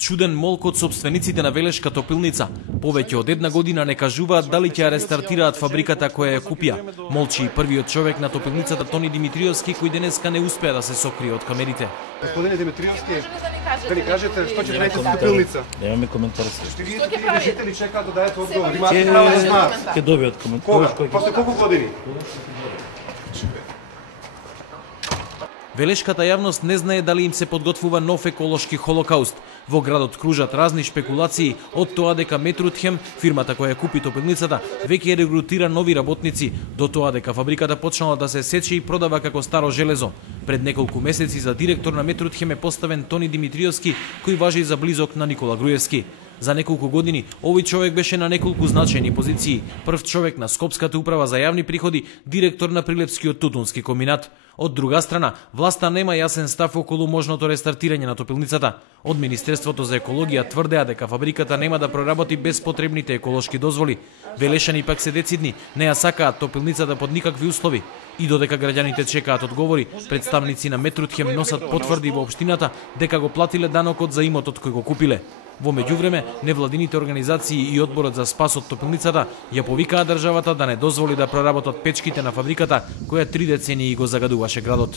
Чуден молк од собствениците на Велешка топилница. Повеќе од една година не кажуваат дали ќе ја рестартираат фабриката која ја купија. Молчи и првиот човек на топилницата Тони Димитриевски, кој денеска не успеа да се сокрие од камерите. Господине Димитриевски, да ни кажете што ќе правите со топилница? Немаме коментар. Што жители чекаат да дадете одговор? Имате право да знаат. Ќе добиат коментар. Кога? После колку години? Велешката јавност не знае дали им се подготвува нов еколошки холокауст. Во градот кружат разни шпекулации од тоа дека Метрутхем, фирмата која купи топилницата, веќе регрутира нови работници, до тоа дека фабриката почнала да се сече и продава како старо железо. Пред неколку месеци за директор на Метрутхем е поставен Тони Димитриевски, кој важи за близок на Никола Груевски. За неколку години овој човек беше на неколку значајни позиции. Прв човек на Скопската управа за јавни приходи, директор на Прилепскиот тутунски комбинат. Од друга страна, власта нема јасен став околу можното рестартирање на топилницата. Од Министерството за екологија тврдеа дека фабриката нема да проработи без потребните еколошки дозволи. Велешани пак се децидни, не ја сакаат топилницата под никакви услови. И додека граѓаните чекаат одговори, представници на Метрутхем носат потврди во општината дека го платиле данокот за имотот кој го купиле. Во меѓувреме, невладините организации и одборот за спас од топилницата ја повикаа државата да не дозволи да проработат печките на фабриката која 3 децении го загадуваше градот.